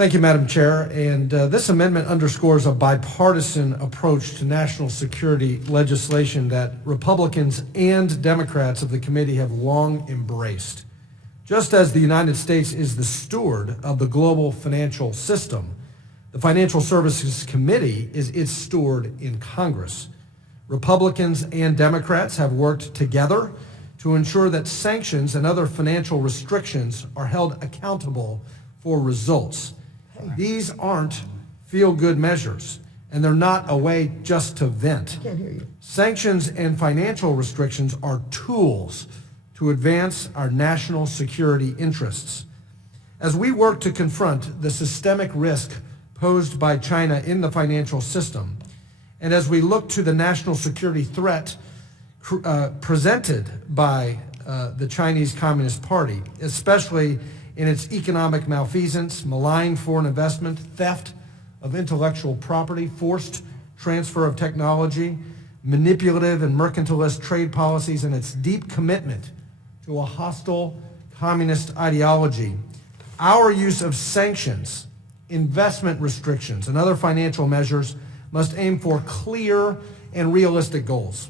Thank you, Madam Chair. And this amendment underscores a bipartisan approach to national security legislation that Republicans and Democrats of the committee have long embraced. Just as the United States is the steward of the global financial system, the Financial Services Committee is its steward in Congress. Republicans and Democrats have worked together to ensure that sanctions and other financial restrictions are held accountable for results. These aren't feel-good measures, and they're not a way just to vent. Can't hear you. Sanctions and financial restrictions are tools to advance our national security interests. As we work to confront the systemic risk posed by China in the financial system, and as we look to the national security threat presented by the Chinese Communist Party, especially in its economic malfeasance, malign foreign investment, theft of intellectual property, forced transfer of technology, manipulative and mercantilist trade policies, and its deep commitment to a hostile communist ideology, our use of sanctions, investment restrictions, and other financial measures must aim for clear and realistic goals.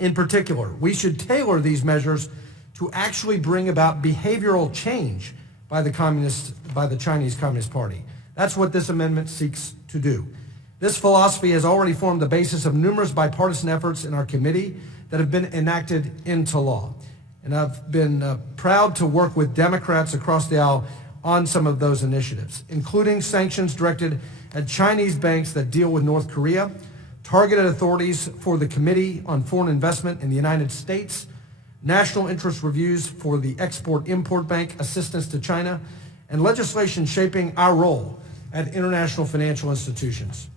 In particular, we should tailor these measures to actually bring about behavioral change by the Chinese Communist Party. That's what this amendment seeks to do. This philosophy has already formed the basis of numerous bipartisan efforts in our committee that have been enacted into law. And I've been proud to work with Democrats across the aisle on some of those initiatives, including sanctions directed at Chinese banks that deal with North Korea, targeted authorities for the Committee on Foreign Investment in the United States, national interest reviews for the Export-Import Bank assistance to China, and legislation shaping our role at international financial institutions.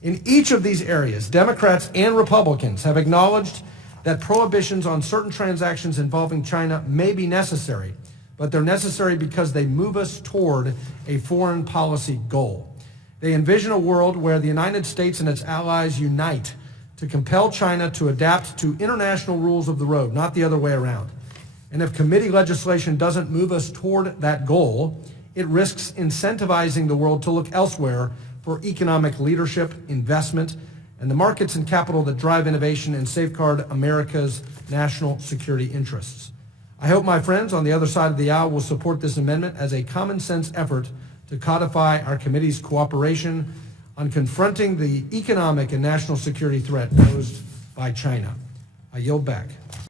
In each of these areas, Democrats and Republicans have acknowledged that prohibitions on certain transactions involving China may be necessary, but they're necessary because they move us toward a foreign policy goal. They envision a world where the United States and its allies unite to compel China to adapt to international rules of the road, not the other way around. And if committee legislation doesn't move us toward that goal, it risks incentivizing the world to look elsewhere for economic leadership, investment, and the markets and capital that drive innovation and safeguard America's national security interests. I hope my friends on the other side of the aisle will support this amendment as a common sense effort to codify our committee's cooperation on confronting the economic and national security threat posed by China. I yield back.